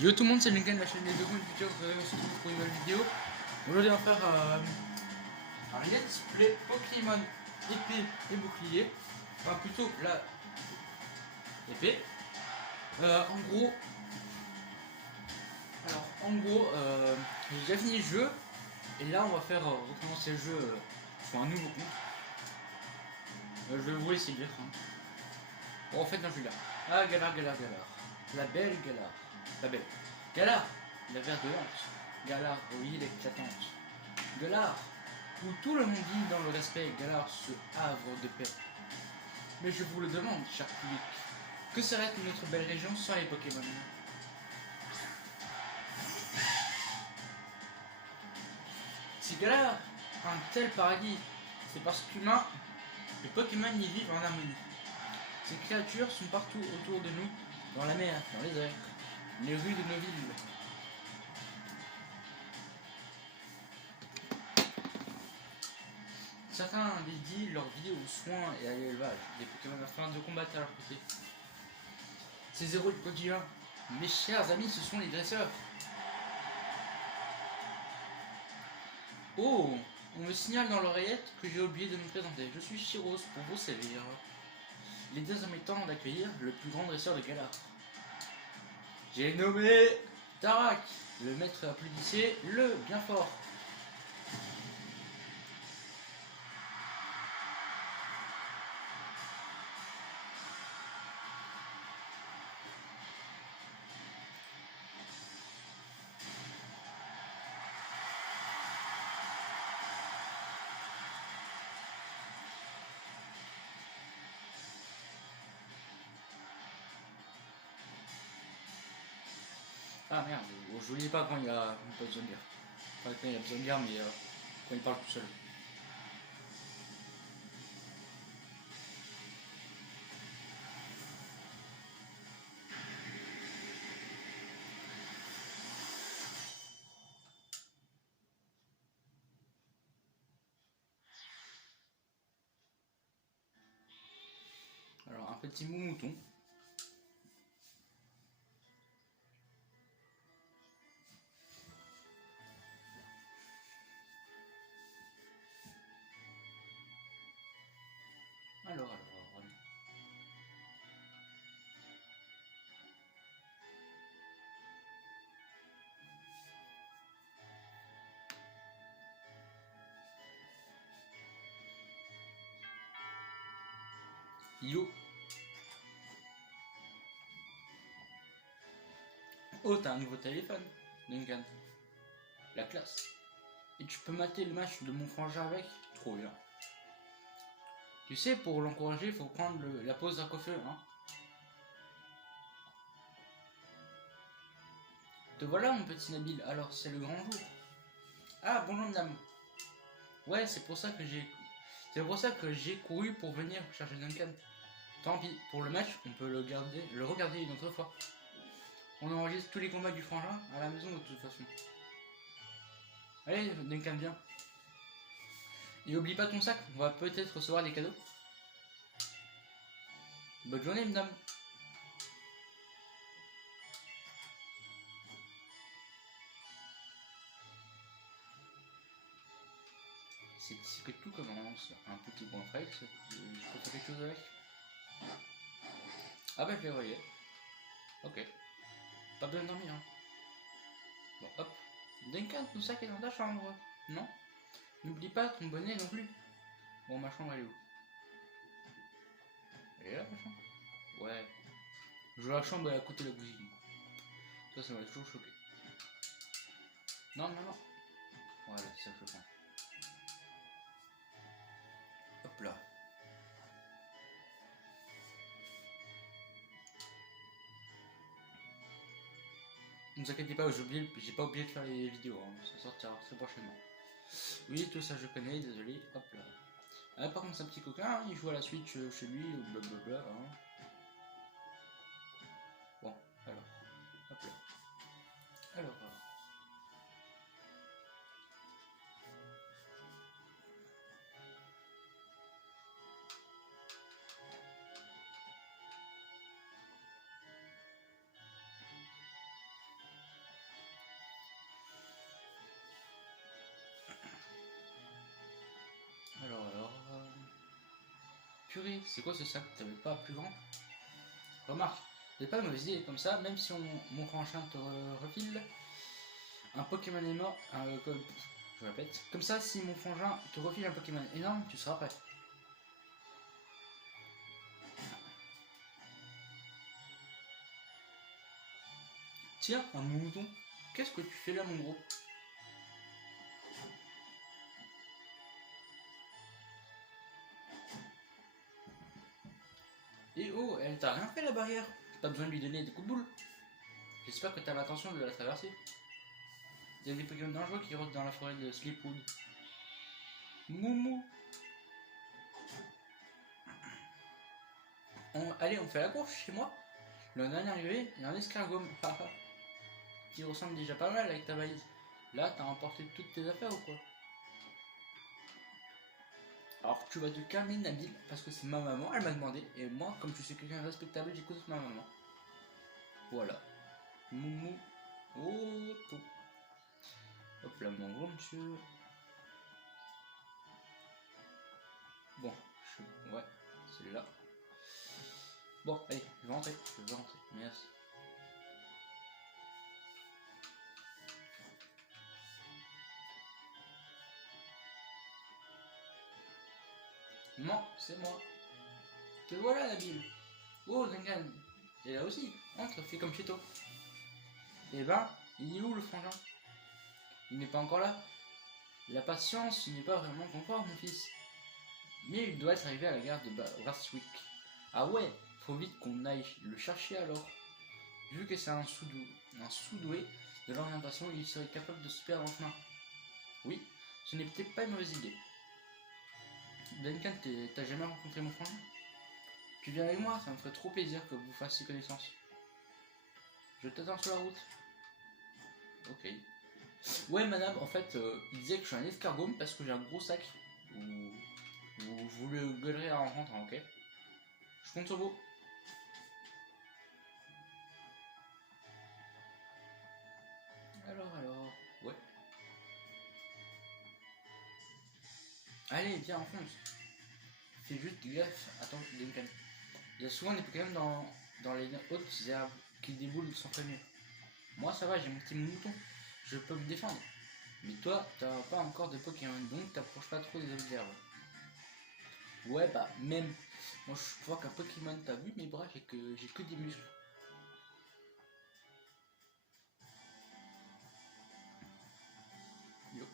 Yo tout le monde, c'est Lincoln, la chaîne des deux comptes vidéo, on se retrouve pour une nouvelle vidéo. Aujourd'hui on va faire un let's play Pokémon épée et bouclier. Enfin plutôt la épée. En gros, j'ai déjà fini le jeu. Et là on va faire recommencer le jeu sur un nouveau compte. Je vais vous laisser lire. Hein. Bon en fait non je vais lire. Ah Galar. La belle Galar. La belle. Galar, la verte de honte. Galar, oui l'éclatante. Galar, où tout le monde vit dans le respect, Galar, ce havre de paix. Mais je vous le demande, cher public, que serait notre belle région sans les Pokémon? Si Galar a un tel paradis, c'est parce qu'humains et Pokémon y vivent en harmonie. Ces créatures sont partout autour de nous, dans la mer, dans les airs, les rues de nos villes. Certains dédient leur vie aux soins et à l'élevage des Pokémon afin de combattre à leur côté. Ces héros du quotidien, mes chers amis, ce sont les dresseurs. Oh, on me signale dans l'oreillette que j'ai oublié de me présenter. Je suis Chiros pour vous servir. Il est désormais temps d'accueillir le plus grand dresseur de Galar. J'ai nommé Tarak, le maître applaudissait le bien fort. Ah merde, je ne lis pas quand il a pas besoin de lire. Enfin, quand il a besoin de lire, mais quand il parle tout seul. Alors, un petit mouton. Alors. Yo. Oh, t'as un nouveau téléphone, Duncan. La classe. Et tu peux mater le match de mon frangin avec? Trop bien. Tu sais, pour l'encourager, il faut prendre la pause d'un coiffeur, hein. Te voilà, mon petit Nabil, alors c'est le grand jour. Ah, bonjour, madame. Ouais, c'est pour ça que j'ai couru pour venir chercher Duncan. Tant pis, pour le match, on peut le regarder une autre fois. On enregistre tous les combats du frangin à la maison de toute façon. Allez, Duncan, viens. Et oublie pas ton sac, on va peut-être recevoir des cadeaux. Bonne journée, madame. C'est ici que tout commence. Un petit point flex. Je peux faire quelque chose avec? Ah bah je l'ai relié. Ok. Pas besoin de dormir. Hein. Bon, hop. Duncan, ton sac est dans ta chambre. Non? N'oublie pas ton bonnet non plus. Bon, ma chambre elle est où? Elle est là, ma chambre? Ouais. Je vois la chambre à côté de la cuisine. Ça m'a toujours choqué. Non. Voilà, c'est ça que je prends. Hop là. Ne vous inquiétez pas, j'ai pas oublié de faire les vidéos, hein. Ça sortira très prochainement. Oui, tout ça je connais, désolé. Hop là. Ah, par contre, c'est un petit coquin, hein, il joue à la Switch chez lui, blablabla. Hein. Bon, alors. Hop là. Alors. purée, c'est quoi ce sac? T'avais pas plus grand? Remarque, c'est pas une mauvaise idée, comme ça, même si mon frangin te refile un Pokémon énorme, je répète, comme ça, si mon frangin te refile un Pokémon énorme, tu seras prêt. Tiens, un mouton, qu'est-ce que tu fais là, mon gros? Et oh, elle t'a rien fait la barrière. Pas besoin de lui donner des coups de boule. J'espère que t'as l'intention de la traverser. Il y a des Pokémon dangereux qui rôdent dans la forêt de Sleepwood. Moumou. Allez, on fait la course chez moi. Le dernier arrivé, il y a un escargome. Qui ressemble déjà pas mal avec ta valise. Là, t'as emporté toutes tes affaires ou quoi? Alors tu vas te calmer Nabil, parce que c'est ma maman, elle m'a demandé, et moi, comme je suis quelqu'un de respectable, j'écoute ma maman. Voilà. Moumou. Oh, tout. Hop là, mon gros monsieur. Bon, ouais, c'est là. Bon, allez, je vais rentrer, merci. Non, c'est moi. Te voilà, Nabil. Oh, Zangan, t'es là aussi. Entre, fais comme chez toi. Eh ben, il est où le frangin? Il n'est pas encore là. La patience, il n'est pas vraiment ton fort, mon fils. Mais il doit être arrivé à la gare de Brathwick. Ah ouais, faut vite qu'on aille le chercher alors. Vu que c'est un sous-doué de l'orientation, il serait capable de se perdre en chemin. Oui, ce n'est peut-être pas une mauvaise idée. Duncan, t'as jamais rencontré mon frangin? Tu viens avec moi, ça me ferait trop plaisir que vous fassiez connaissance. Je t'attends sur la route. Ok. Ouais, madame, en fait, il disait que je suis un escargome parce que j'ai un gros sac. Vous le gueulerez en rentrant, ok? Je compte sur vous. Alors, ouais. Allez, viens, enfonce. Fais juste gaffe. Attends, Duncan. Il y a souvent des Pokémon dans les hautes herbes qui déboulent sans prévenir. Moi, ça va, j'ai mon petit mouton. Je peux me défendre. Mais toi, t'as pas encore de Pokémon, donc t'approches pas trop des hautes herbes. Ouais, bah, même. Moi, je vois qu'un Pokémon, t'as vu mes bras, j'ai que des muscles. Yo.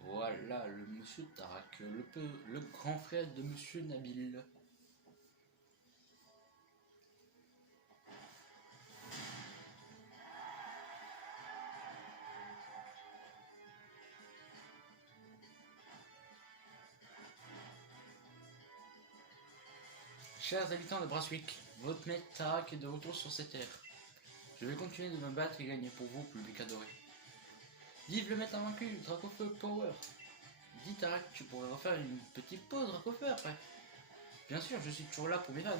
Voilà le monsieur Tarak, le grand frère de monsieur Nabil. Chers habitants de Brathwick, votre maître Tarak est de retour sur cette terre. Je vais continuer de me battre et gagner pour vous, public adoré. Vive le maître invaincu, Dracofeu Power. Dis Tarak, tu pourrais refaire une petite pause Dracofeu après. Bien sûr, je suis toujours là pour mes fans.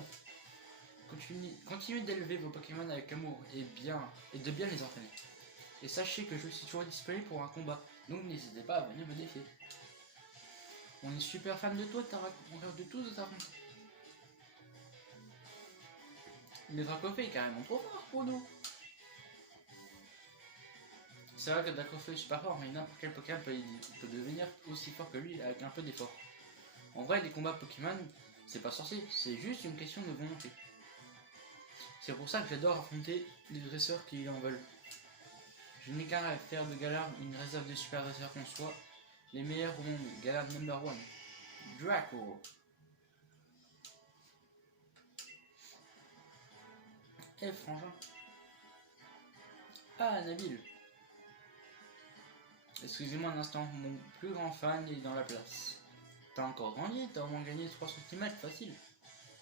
Continuez d'élever vos Pokémon avec amour et de bien les entraîner. Et sachez que je suis toujours disponible pour un combat, donc n'hésitez pas à venir me défier. On est super fan de toi, Tarak, on rêve de tous de t'affronter. Mais Dracofeu est carrément trop fort pour nous. C'est vrai que Dracofeu est super fort, mais n'importe quel Pokémon peut devenir aussi fort que lui avec un peu d'effort. En vrai, les combats Pokémon, c'est pas sorcier, c'est juste une question de volonté. C'est pour ça que j'adore affronter les dresseurs qui en veulent. Je n'ai qu'à faire de Galar une réserve de super dresseurs qu'on soit les meilleurs au monde. Galar number 1. Draco. Eh frangin. Ah Nabil. Excusez-moi un instant, mon plus grand fan est dans la place. T'as encore grandi, t'as au moins gagné 3 cm facile.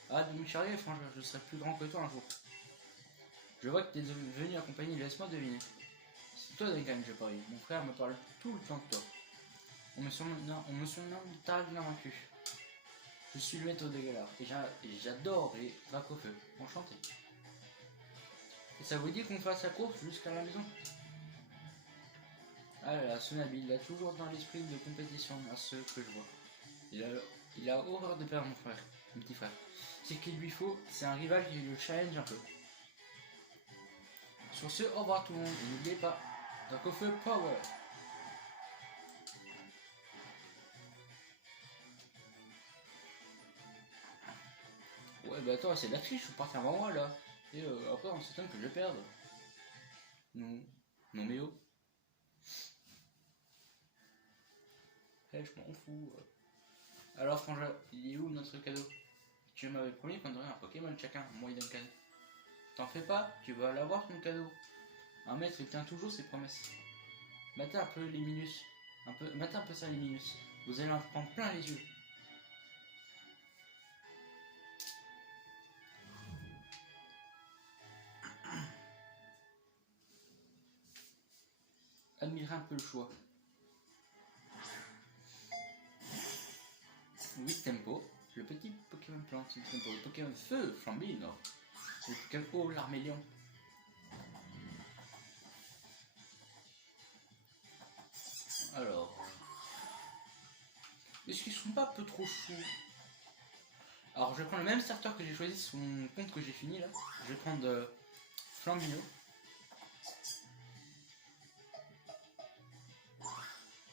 Ah demi-charrier frangin, je serai plus grand que toi un jour. Je vois que t'es venu accompagner, laisse-moi deviner. C'est toi Duncan, je parie. Mon frère me parle tout le temps de toi. On me surnomme Tarak l'invaincu. Je suis le maître de Galar et j'adore les Dracofeu. Enchanté. Et ça vous dit qu'on fasse la course jusqu'à la maison? Ah là là, Sonabi, il a toujours dans l'esprit de compétition, à ce que je vois. Il a horreur de perdre mon petit frère. Ce qu'il lui faut, c'est un rival qui le challenge un peu. Sur ce, au revoir tout le monde, et n'oubliez pas, Dracofeu Power! Ouais bah attends, c'est de la triche, je suis parti avant moi là. Et après on s'étonne que je perde. Non. Non mais oh. Eh, je m'en fous. Alors Frangin, il est où notre cadeau? Tu m'avais promis qu'on aurait un Pokémon chacun, moi et Duncan. T'en fais pas, tu vas l'avoir ton cadeau. Un maître il tient toujours ses promesses. Matez un peu les minus. Matez un peu ça les minus. Vous allez en prendre plein les yeux. Admirez un peu le choix. Oui, Tempo, le petit Pokémon plante, Tempo, le Pokémon feu, Flambino, le Pokémon eau, l'Armélion. Alors, est-ce qu'ils sont pas un peu trop choux? Alors, je vais prendre le même starter que j'ai choisi sur mon compte que j'ai fini là. Je vais prendre Flambino.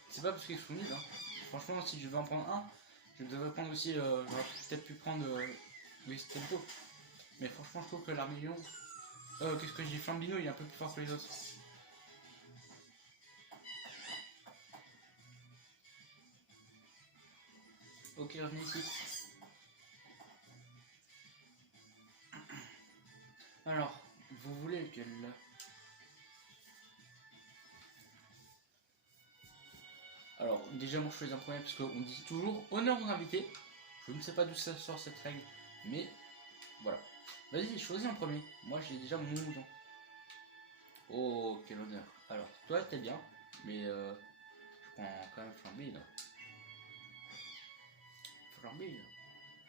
C'est pas parce qu'ils sont nuls, hein. Franchement, si je vais en prendre un, je devrais prendre aussi. J'aurais peut-être pu prendre Tempo. Mais franchement, je trouve que l'Armélion. Qu'est-ce que j'ai? Flambino, il est un peu plus fort que les autres. Ok, revenez ici. Alors, vous voulez lequel là? Alors, déjà, moi je choisis un premier parce qu'on dit toujours honneur aux invités. Je ne sais pas d'où ça sort cette règle, mais voilà. Vas-y, choisis un premier. Moi j'ai déjà mon mouton. Oh, quel honneur. Alors, toi t'es bien, mais je prends quand même Flambino. Flambino.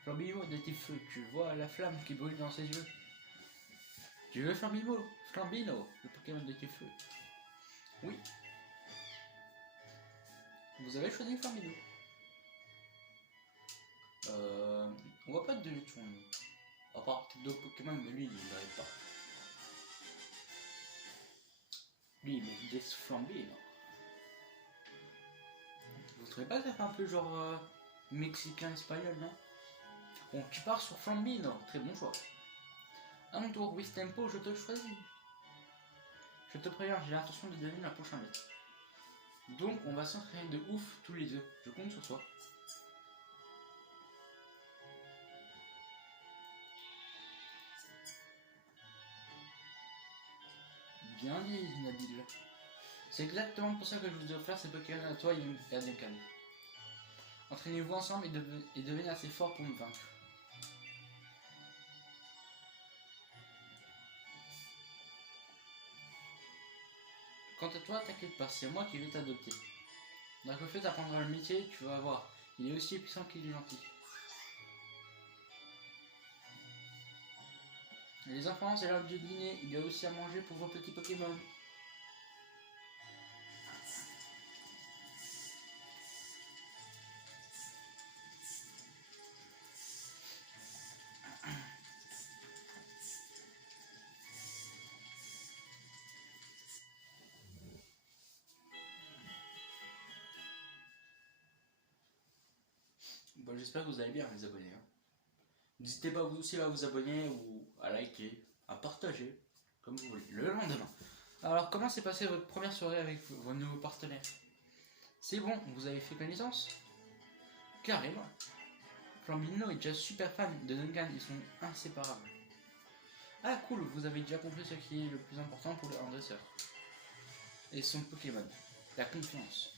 Flambino de tes feux, tu vois la flamme qui brûle dans ses yeux. Tu veux Flambino? Flambino, le Pokémon de tes feux. Oui. Vous avez choisi Flambino. On va pas te donner de son nom. À part d'autres Pokémon, mais lui, il n'arrive pas. Lui, il met des Flambino. Vous trouvez pas que ça fait un peu genre mexicain espagnol, non? Bon, tu pars sur Flambino, très bon choix. À mon tour, Tempo, je te choisis. Je te préviens, j'ai l'intention de devenir la prochaine maître. Donc, on va s'entraîner de ouf tous les deux. Je compte sur toi. Bien dit, Nabil. C'est exactement pour ça que je vous ai offert ces Pokémon à toi et à Duncan. Entraînez-vous ensemble et devenez assez fort pour me vaincre. Quant à toi, t'inquiète pas, c'est moi qui vais t'adopter. Dracofeu t'apprendra le métier, tu vas voir. Il est aussi puissant qu'il est gentil. Les enfants, c'est l'heure du dîner, il y a aussi à manger pour vos petits Pokémon. Bon, j'espère que vous allez bien les abonnés. Hein. N'hésitez pas vous aussi à vous abonner ou à liker, à partager, comme vous voulez, le lendemain. Alors, comment s'est passée votre première soirée avec vos nouveaux partenaires? C'est bon, vous avez fait connaissance? Carrément. Flambino est déjà super fan de Duncan, ils sont inséparables. Ah cool, vous avez déjà compris ce qui est le plus important pour le dresseur. Et son Pokémon, la confiance.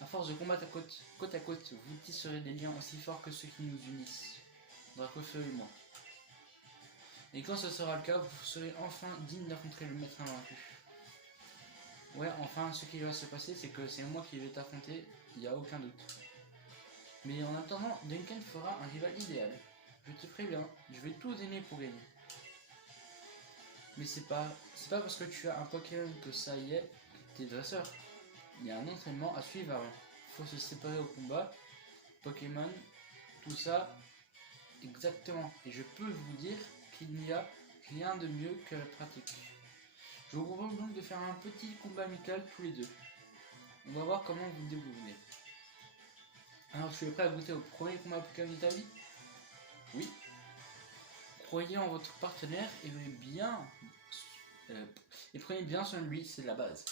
À force de combattre côte à côte, vous tisserez des liens aussi forts que ceux qui nous unissent. Dracofeu et moi. Et quand ce sera le cas, vous serez enfin digne d'affronter le maître invaincu. Ouais, enfin, ce qui va se passer, c'est que c'est moi qui vais t'affronter, il n'y a aucun doute. Mais en attendant, Duncan fera un rival idéal. Je te préviens, je vais tout donner pour gagner. Mais c'est pas parce que tu as un Pokémon que ça y est, que t'es dresseur. Il y a un entraînement à suivre avant. Faut se séparer au combat, Pokémon, tout ça, exactement. Et je peux vous dire qu'il n'y a rien de mieux que la pratique. Je vous propose donc de faire un petit combat amical tous les deux. On va voir comment vous débrouillez. Alors, je suis prêt à goûter au premier combat Pokémon de ta vie? Oui. Croyez en votre partenaire et prenez bien soin de lui, c'est la base.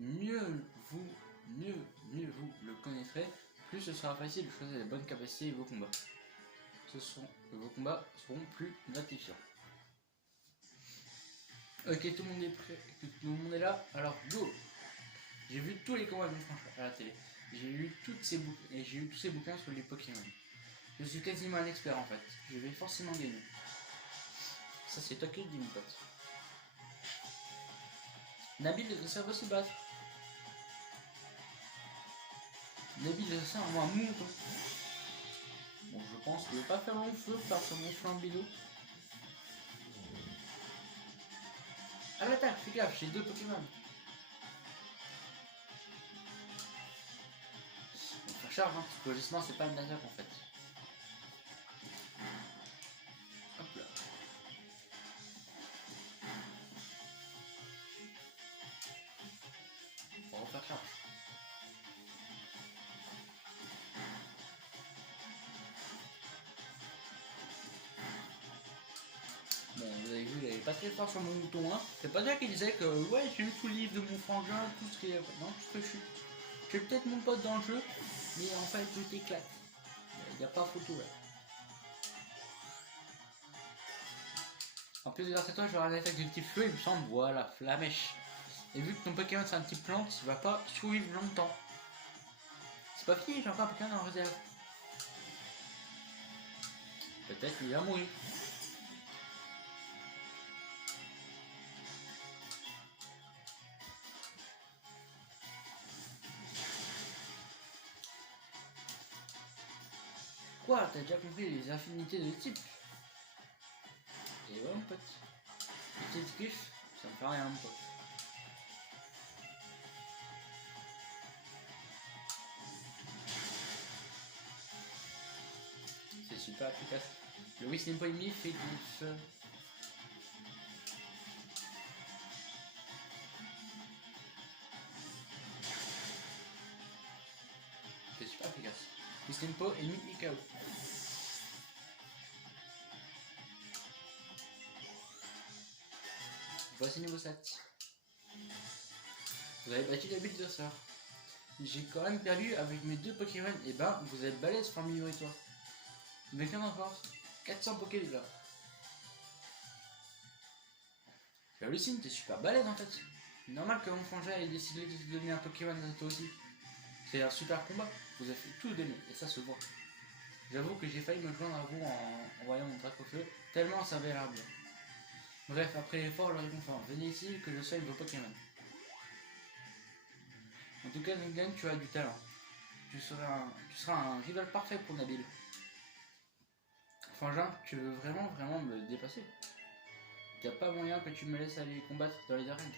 Mieux vous le connaîtrez, plus ce sera facile de choisir les bonnes capacités et vos combats. Vos combats seront plus gratifiants. Ok, tout le monde est prêt, tout le monde est là, alors go! J'ai vu tous les combats de Franchement à la télé. J'ai lu tous ces bouquins sur les Pokémon. Je suis quasiment un expert en fait. Je vais forcément gagner. Ça c'est toi qui le dis mon pote. Nabil de ça va se battre. Nabil de ça envoie un mouton. Bon je pense qu'il ne va pas faire long feu face à mon flambido. À l'attaque, fais gaffe, j'ai 2 Pokémon. On va faire charge, hein, parce que justement c'est pas une attaque en fait. Hop là. On va refaire charge. Bon, vous avez vu, il avait pas très fort sur mon mouton, hein. C'est pas ça qu'il disait que ouais, j'ai eu tout le livre de mon frangin, tout ce qui est. Non, tout ce que je suis. J'ai peut-être mon pote dans le jeu, mais en fait, tout éclate. Il n'y a pas photo là. En plus, grâce à toi, j'aurai une attaque de type feu, il me semble. Voilà, Flamèche. Et vu que ton Pokémon c'est un type plante, il va pas survivre longtemps. C'est pas fini, j'ai encore un Pokémon en réserve. Peut-être qu'il va mourir. Quoi? T'as déjà compris les affinités de type? Et ouais mon pote. Petite kiff, ça me fait rien mon pote. C'est super efficace. Le Whistling Point fait kiff. C'est super efficace. Whistling Point et mis KO. Voici niveau 7. Vous avez battu la bulle de sort. J'ai quand même perdu avec mes 2 Pokémon. Et ben, vous êtes balèze Flamilio et toi. Mais qu'en pense 400 Poké déjà. J'hallucine, t'es super balèze en fait. C'est normal que mon frangin ait décidé de te donner un Pokémon à toi aussi. C'est un super combat. Vous avez fait tout d'aimer et ça se voit. J'avoue que j'ai failli me joindre à vous en voyant mon trac au feu, tellement ça avait l'air bien. Bref, après l'effort, le réconfort. Venez ici que je soigne vos Pokémon. En tout cas, Ningen, tu as du talent. Tu seras un rival parfait pour Nabil. Frangin, tu veux vraiment me dépasser? Y'a pas moyen que tu me laisses aller combattre dans les arènes.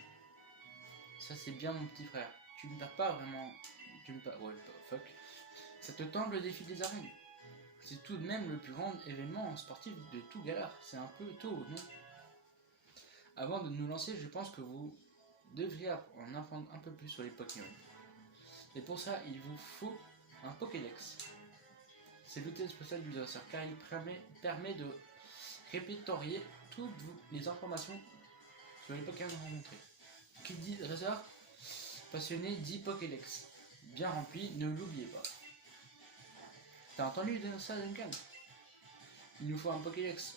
Ça c'est bien mon petit frère. Tu ne perds pas vraiment. Ouais, fuck. Ça te tente le défi des arènes. C'est tout de même le plus grand événement sportif de tout Galar. C'est un peu tôt, non? Avant de nous lancer, je pense que vous devriez en apprendre un peu plus sur les Pokémon. Et pour ça, il vous faut un Pokédex. C'est l'outil spécial du dresseur car il permet de répertorier toutes les informations sur les Pokémon rencontrés. Qui dit dresseur passionné dit Pokédex. Bien rempli, ne l'oubliez pas. T'as entendu ça, Duncan? Il nous faut un Pokédex.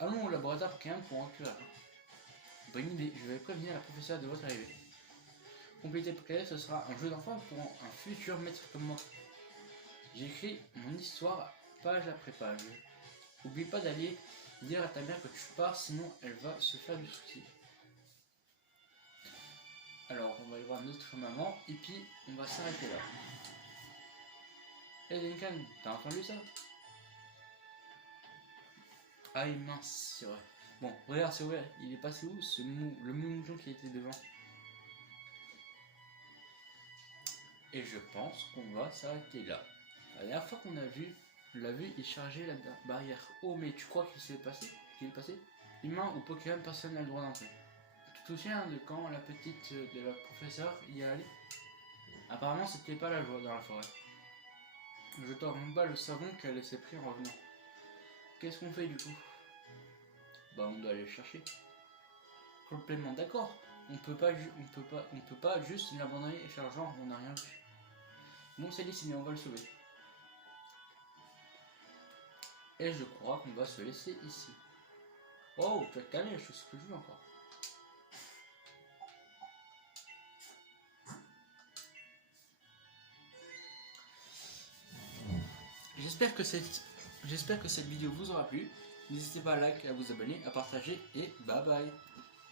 Allons au laboratoire Pokémon pour en cuire. Bonne idée, je vais prévenir la professeure de votre arrivée. Compléter Pokédex, ce sera un jeu d'enfant pour un futur maître comme moi. J'écris mon histoire page après page. N'oublie pas d'aller dire à ta mère que tu pars, sinon elle va se faire du souci. Alors, on va aller voir notre maman, et puis on va s'arrêter là. Hey Duncan, t'as entendu ça? Ah mince, c'est vrai. Bon, regarde, c'est vrai, il est passé où le mouton qui était devant? Et je pense qu'on va s'arrêter là. La dernière fois qu'on a vu, on l'a vu, il chargeait la barrière. Oh, mais tu crois qu'il s'est passé? Qu'il est passé? Humain ou Pokémon, personne n'a le droit d'entrer. Tu te souviens de quand la petite de la professeure y est allée? Apparemment, c'était pas la joie dans la forêt. Je t'en rends pas le savon qu'elle s'est pris en revenant. Qu'est-ce qu'on fait du coup? Bah, on doit aller le chercher. Complètement d'accord. On peut pas juste l'abandonner et faire genre on n'a rien vu. Bon, c'est décidé, on va le sauver. Et je crois qu'on va se laisser ici. Oh, tu vas te calmer, je fais ce que je veux encore. J'espère que cette vidéo vous aura plu. N'hésitez pas à liker, à vous abonner, à partager et bye bye.